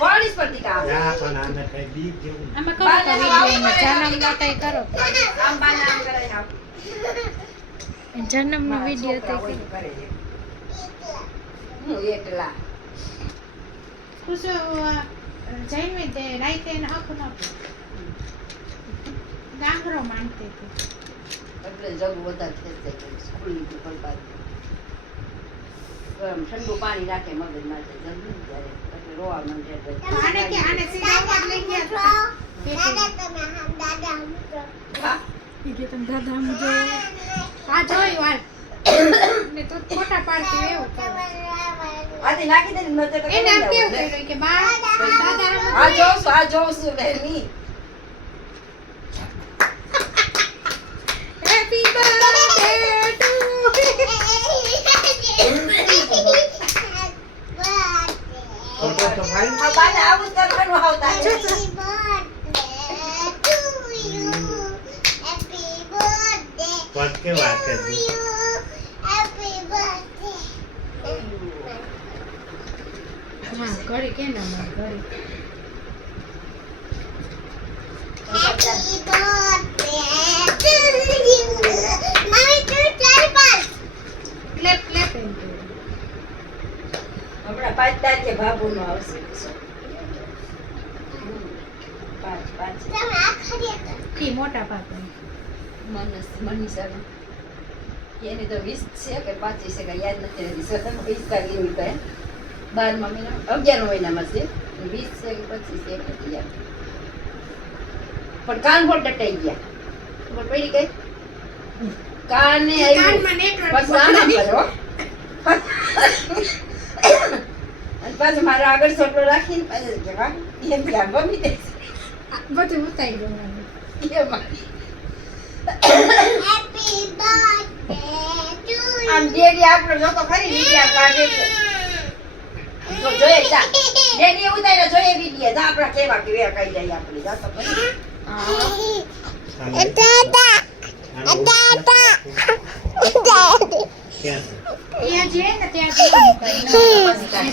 પાણી સ્પર્ધી કા યા પણ આને કઈ દી કેવું આમાં કરો તો વિડિયો જન્મ નો તય કરો આમ બાના આમ કરે આમ જન્મ નો વિડિયો તય કરો કરે હું એકલા કુસો જઈને તે રાઈતે ને હક ન ગામરો માંગતે એટલે જગ વધારે ખેંચે સ્કૂલની દુકાન પાસે ગરમ ઠંડુ પાણી રાખે મગજ માટે જલ્દી ત્યારે એટલે રોવા માંડે આને કે આને સીધા લઈ ગયા દાદા તમે હમ દાદા હમ તો હા ઈ કે તમ દાદા હમ જો આ જોઈ વાળ ને તો ફોટા પાડતી એવું કરે આથી નાખી દે ને મતે તો એને આમ કેવું કર્યું કે બા દાદા હમ આ જોઉં છું બેની હેપી બર્થડે ટુ ફોટો તો ભાઈ આ બાને આવું જ કરવાનું આવતા પટ કે વાત કરી હા ઘડી કે ના માં ઘડી ક્લેપ ક્લેપ એમ કે હમણાં 5 તારીખે બાબુનો આવશે 5 કી મોટા પાપા મનીષા એને તો 20 છે કે 25 છે કે યાદ નથી રહેતી 27 તારીખે એવું કહે 12મા મહિના 11મા મહિનામાં છે 20 છે કે 25 છે એ નથી યાદ પણ કાન હોલ ડટાઈ ગયા ખબર પડી ગઈ કાને આવ્યું કાનમાં નેટવર્ક પછી આમાં કરો અને પાછું મારા આગળ સોટલો રાખીને પાછું કહેવા એમ કે આમ મમ્મી દે બધું ઉતારી દેવાનું એ મારી આમ ડેડી આપણો જોતો ખરી વિડિયા કાઢે તો જોઈએ જા ડેડી ઉતાર્યા જોઈએ વિડિયા જા આપણા કેવા કે વેર ખાઈ જાય આપણે જા તો ખરી ક્યાં ત્યાં જે ને ત્યાં